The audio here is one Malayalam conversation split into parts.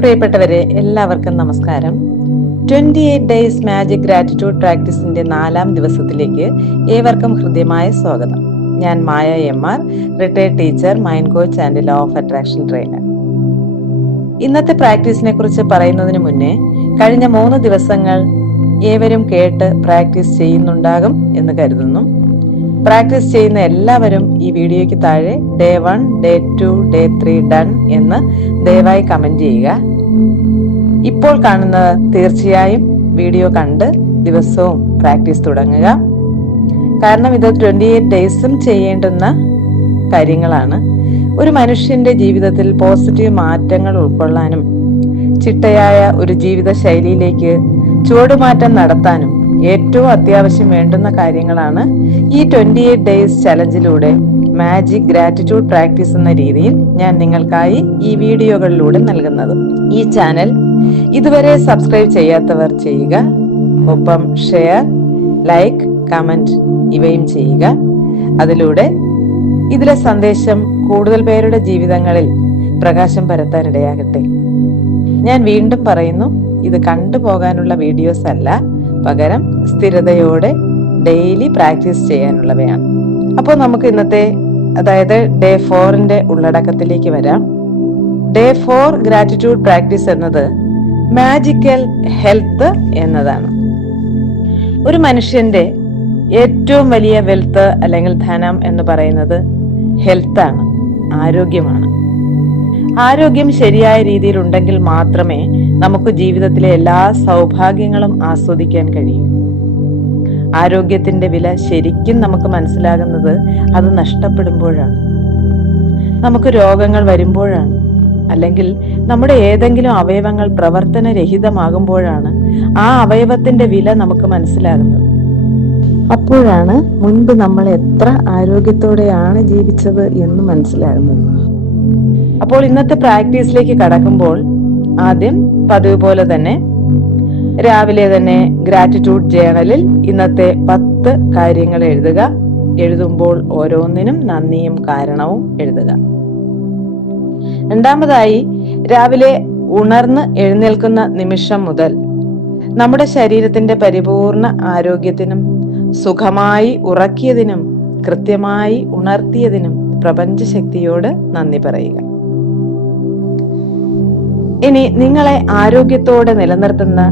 പ്രിയപ്പെട്ടവരെ, എല്ലാവർക്കും നമസ്കാരം. 28 ഡേയ്സ് മാജിക് ഗ്രാറ്റിറ്റ്യൂഡ് പ്രാക്ടീസിന്റെ 4ാം ദിവസത്തിലേക്ക് ഏവർക്കും ഹൃദ്യമായ സ്വാഗതം. ഞാൻ Maya MR, retired teacher, mind coach and law of attraction trainer. ഇന്നത്തെ പ്രാക്ടീസിനെ കുറിച്ച് പറയുന്നതിന് മുന്നേ കഴിഞ്ഞ 3 ദിവസങ്ങൾ ഏവരും കേട്ട് പ്രാക്ടീസ് ചെയ്യുന്നുണ്ടാകും എന്ന് കരുതുന്നു. പ്രാക്ടീസ് ചെയ്യുന്ന എല്ലാവരും ഈ വീഡിയോയ്ക്ക് താഴെ ഡേ 1, ഡേ 2, ഡേ 3 ഡൺ എന്ന് ദയവായി കമന്റ് ചെയ്യുക. ഇപ്പോൾ കാണുന്നത് തീർച്ചയായും വീഡിയോ കണ്ട് ദിവസവും പ്രാക്ടീസ് തുടങ്ങുക. കാരണം ഇത് 28 ഡേയ്സും ചെയ്യേണ്ടുന്ന കാര്യങ്ങളാണ്. ഒരു മനുഷ്യന്റെ ജീവിതത്തിൽ പോസിറ്റീവ് മാറ്റങ്ങൾ ഉൾക്കൊള്ളാനും ചിട്ടയായ ഒരു ജീവിത ശൈലിയിലേക്ക് ചുവടുമാറ്റം നടത്താനും ഏറ്റവും അത്യാവശ്യം വേണ്ടുന്ന കാര്യങ്ങളാണ് ഈ 28 ഡേയ്സ് ചലഞ്ചിലൂടെ മാജിക് ഗ്രാറ്റിറ്റ്യൂഡ് പ്രാക്ടീസ് എന്ന രീതിയിൽ ഞാൻ നിങ്ങൾക്കായി ഈ വീഡിയോകളിലൂടെ നൽകുന്നത്. ഈ ചാനൽ ഇതുവരെ സബ്സ്ക്രൈബ് ചെയ്യാത്തവർ ചെയ്യുക. ഒപ്പം ഷെയർ, ലൈക്ക്, കമന്റ് ഇവയും ചെയ്യുക. അതിലൂടെ ഇതിലെ സന്ദേശം കൂടുതൽ പേരുടെ ജീവിതങ്ങളിൽ പ്രകാശം പരത്താനിടയാകട്ടെ. ഞാൻ വീണ്ടും പറയുന്നു, ഇത് കണ്ടുപോകാനുള്ള വീഡിയോസ് അല്ല, പകരം സ്ഥിരതയോടെ ഡെയിലി പ്രാക്ടീസ് ചെയ്യാനുള്ളവയാണ്. അപ്പോൾ നമുക്ക് ഇന്നത്തെ, അതായത് ഡേ 4ന്റെ ഉള്ളടക്കത്തിലേക്ക് വരാം. ഡേ 4 ഗ്രാറ്റിറ്റ്യൂഡ് പ്രാക്ടീസ് എന്നത് മാജിക്കൽ ഹെൽത്ത് എന്നതാണ്. ഒരു മനുഷ്യന്റെ ഏറ്റവും വലിയ വെൽത്ത് അല്ലെങ്കിൽ ധനം എന്ന് പറയുന്നത് ഹെൽത്താണ്, ആരോഗ്യമാണ്. ആരോഗ്യം ശരിയായ രീതിയിൽ ഉണ്ടെങ്കിൽ മാത്രമേ നമുക്ക് ജീവിതത്തിലെ എല്ലാ സൗഭാഗ്യങ്ങളും ആസ്വദിക്കാൻ കഴിയൂ. ആരോഗ്യത്തിന്റെ വില ശരിക്കും നമുക്ക് മനസ്സിലാകുന്നത് അത് നഷ്ടപ്പെടുമ്പോഴാണ്, നമുക്ക് രോഗങ്ങൾ വരുമ്പോഴാണ്, അല്ലെങ്കിൽ നമ്മുടെ ഏതെങ്കിലും അവയവങ്ങൾ പ്രവർത്തനരഹിതമാകുമ്പോഴാണ് ആ അവയവത്തിന്റെ വില നമുക്ക് മനസ്സിലാകുന്നത്. അപ്പോഴാണ് മുൻപ് നമ്മൾ എത്ര ആരോഗ്യത്തോടെയാണ് ജീവിച്ചത് എന്ന് മനസ്സിലാകുന്നത്. അപ്പോൾ ഇന്നത്തെ പ്രാക്ടീസിലേക്ക് കടക്കുമ്പോൾ ആദ്യം പതിവ് പോലെ തന്നെ രാവിലെ തന്നെ ഗ്രാറ്റിറ്റ്യൂഡ് ജേണലിൽ ഇന്നത്തെ 10 കാര്യങ്ങൾ എഴുതുക. എഴുതുമ്പോൾ ഓരോന്നിനും നന്ദിയും കാരണവും എഴുതുക. രണ്ടാമതായി, രാവിലെ ഉണർന്ന് എഴുന്നേൽക്കുന്ന നിമിഷം മുതൽ നമ്മുടെ ശരീരത്തിന്റെ പരിപൂർണ ആരോഗ്യത്തിനും സുഖമായി ഉറക്കിയതിനും കൃത്യമായി ഉണർത്തിയതിനും പ്രപഞ്ചശക്തിയോട് നന്ദി പറയുക. ഇനി നിങ്ങളെ ആരോഗ്യത്തോടെ നിലനിർത്തുന്ന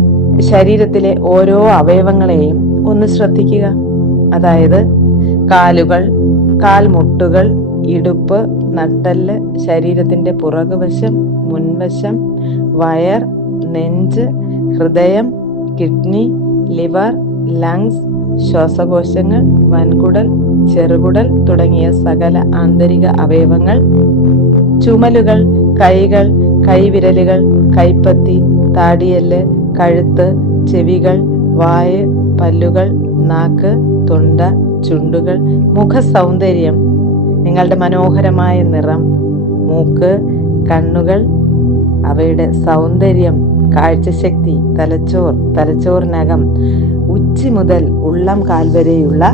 ശരീരത്തിലെ ഓരോ അവയവങ്ങളെയും ഒന്ന് ശ്രദ്ധിക്കുക. അതായത് കാലുകൾ, കാൽമുട്ടുകൾ, ഇടുപ്പ്, നട്ടെല്ല്, ശരീരത്തിന്റെ പുറകുവശം, മുൻവശം, വയർ, നെഞ്ച്, ഹൃദയം, കിഡ്നി, ലിവർ, ലങ്സ്, ശ്വാസകോശങ്ങൾ, വൻകുടൽ, ചെറുകുടൽ തുടങ്ങിയ സകല ആന്തരിക അവയവങ്ങൾ, ചുമലുകൾ, കൈകൾ, കൈവിരലുകൾ, കൈപ്പത്തി, താടിയെല്ല്, കഴുത്ത്, ചെവികൾ, വായ്, പല്ലുകൾ, നാക്ക്, തൊണ്ട, ചുണ്ടുകൾ, മുഖ സൗന്ദര്യം, നിങ്ങളുടെ മനോഹരമായ നിറം, മൂക്ക്, കണ്ണുകൾ, അവയുടെ സൗന്ദര്യം, കാഴ്ചശക്തി, തലച്ചോർ, തലച്ചോറിനകം, ഉച്ചി മുതൽ ഉള്ളം കാൽ വരെയുള്ള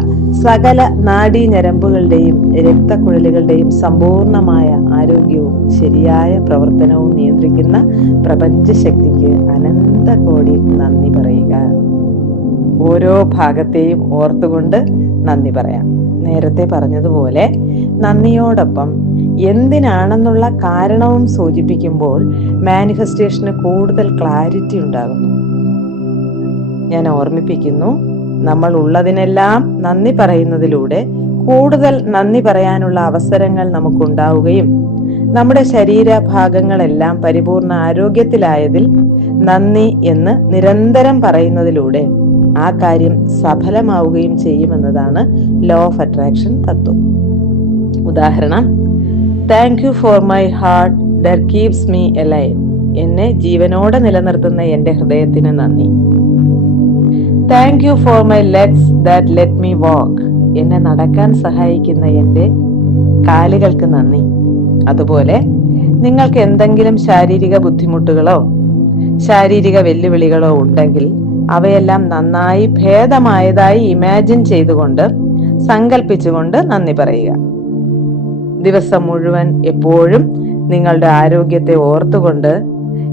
സകല നാഡീ ഞരമ്പുകളുടെയും രക്തക്കുഴലുകളുടെയും സമ്പൂർണമായ ആരോഗ്യവും ശരിയായ പ്രവർത്തനവും നിയന്ത്രിക്കുന്ന പ്രപഞ്ചശക്തിക്ക് അനന്ത കോടി നന്ദി പറയുക. ഓരോ ഭാഗത്തെയും ഓർത്തുകൊണ്ട് നന്ദി പറയാം. നേരത്തെ പറഞ്ഞതുപോലെ നന്ദിയോടൊപ്പം എന്തിനാണെന്നുള്ള കാരണവും സൂചിപ്പിക്കുമ്പോൾ മാനിഫെസ്റ്റേഷന് കൂടുതൽ ക്ലാരിറ്റി ഉണ്ടാകുന്നു. ഞാൻ ഓർമ്മിപ്പിക്കുന്നു, നമ്മൾ ഉള്ളതിനെല്ലാം നന്ദി പറയുന്നതിലൂടെ കൂടുതൽ നന്ദി പറയാനുള്ള അവസരങ്ങൾ നമുക്കുണ്ടാവുകയും നമ്മുടെ ശരീരഭാഗങ്ങളെല്ലാം പരിപൂർണ ആരോഗ്യത്തിലായതിൽ നന്ദി എന്ന് നിരന്തരം പറയുന്നതിലൂടെ ആ കാര്യം സഫലമാവുകയും ചെയ്യുമെന്നതാണ് ലോ ഓഫ് അട്രാക്ഷൻ തത്വം. ഉദാഹരണം, thank you for my heart that keeps me alive. എന്നെ ജീവനോടെ നിലനിർത്തുന്ന എന്റെ ഹൃദയത്തിന് നന്ദി. Thank you for my legs that let me walk. എന്നെ നടക്കാൻ സഹായിക്കുന്ന എന്റെ കാലുകൾക്ക് നന്ദി. അതുപോലെ നിങ്ങൾക്ക് എന്തെങ്കിലും ശാരീരിക ബുദ്ധിമുട്ടുകളോ ശാരീരിക വെല്ലുവിളികളോ ഉണ്ടെങ്കിൽ അവയെല്ലാം നന്നായി ഭേദമായതായി ഇമാജിൻ ചെയ്തുകൊണ്ട്, സങ്കല്പിച്ചുകൊണ്ട് നന്ദി പറയുക. ദിവസം മുഴുവൻ എപ്പോഴും നിങ്ങളുടെ ആരോഗ്യത്തെ ഓർത്തുകൊണ്ട്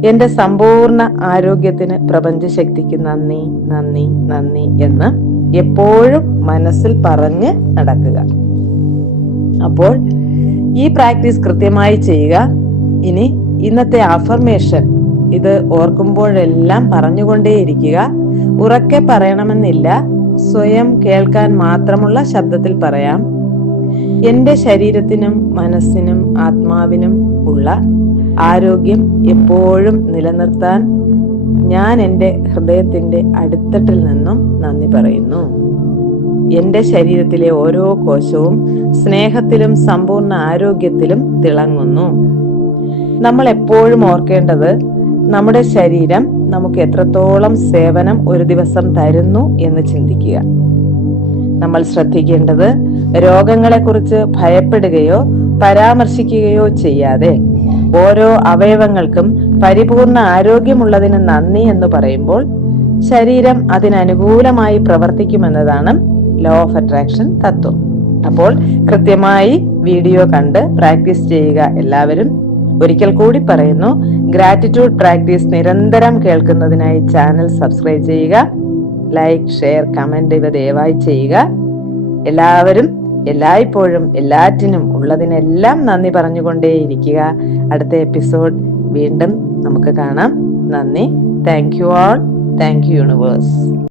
എന്റെ സമ്പൂർണ്ണ ആരോഗ്യത്തിന് പ്രപഞ്ചശക്തിക്ക് നന്ദി, നന്ദി, നന്ദി എന്ന് എപ്പോഴും മനസ്സിൽ പറഞ്ഞ് നടക്കുക. അപ്പോൾ ഈ പ്രാക്ടീസ് കൃത്യമായി ചെയ്യുക. ഇനി ഇന്നത്തെ അഫർമേഷൻ ഇത് ഓർക്കുമ്പോഴെല്ലാം പറഞ്ഞുകൊണ്ടേയിരിക്കുക. ഉറക്കെ പറയണമെന്നില്ല, സ്വയം കേൾക്കാൻ മാത്രമുള്ള ശബ്ദത്തിൽ പറയാം. എന്റെ ശരീരത്തിനും മനസ്സിനും ആത്മാവിനും ഉള്ള ആരോഗ്യം എപ്പോഴും നിലനിർത്താൻ ഞാൻ എൻ്റെ ഹൃദയത്തിന്റെ അടിത്തട്ടിൽ നിന്നും നന്ദി പറയുന്നു. എന്റെ ശരീരത്തിലെ ഓരോ കോശവും സ്നേഹത്തിലും സമ്പൂർണ്ണ ആരോഗ്യത്തിലും തിളങ്ങുന്നു. നമ്മൾ എപ്പോഴും ഓർക്കേണ്ടത് നമ്മുടെ ശരീരം നമുക്ക് എത്രത്തോളം സേവനം ഒരു ദിവസം തരുന്നു എന്ന് ചിന്തിക്കുക. നമ്മൾ ശ്രദ്ധിക്കേണ്ടത് രോഗങ്ങളെക്കുറിച്ച് ഭയപ്പെടുകയോ പരാമർശിക്കുകയോ ചെയ്യാതെ ഓരോ അവയവങ്ങൾക്കും പരിപൂർണ ആരോഗ്യമുള്ളതിന് നന്ദി എന്ന് പറയുമ്പോൾ ശരീരം അതിനനുകൂലമായി പ്രവർത്തിക്കുമെന്നതാണ് ലോ ഓഫ് അട്രാക്ഷൻ തത്വം. അപ്പോൾ കൃത്യമായി വീഡിയോ കണ്ട് പ്രാക്ടീസ് ചെയ്യുക എല്ലാവരും. ഒരിക്കൽ കൂടി പറയുന്നു, ഗ്രാറ്റിറ്റ്യൂഡ് പ്രാക്ടീസ് നിരന്തരം കേൾക്കുന്നതിനായി ചാനൽ സബ്സ്ക്രൈബ് ചെയ്യുക. ലൈക്ക്, ഷെയർ, കമന്റ് ഇവ ദയവായി ചെയ്യുക. എല്ലാവരും എല്ലായ്പ്പോഴും എല്ലാറ്റിനും ഉള്ളതിനെല്ലാം നന്ദി പറഞ്ഞുകൊണ്ടേയിരിക്കുക. അടുത്ത എപ്പിസോഡ് വീണ്ടും നമുക്ക് കാണാം. നന്ദി. Thank you all. Thank you universe.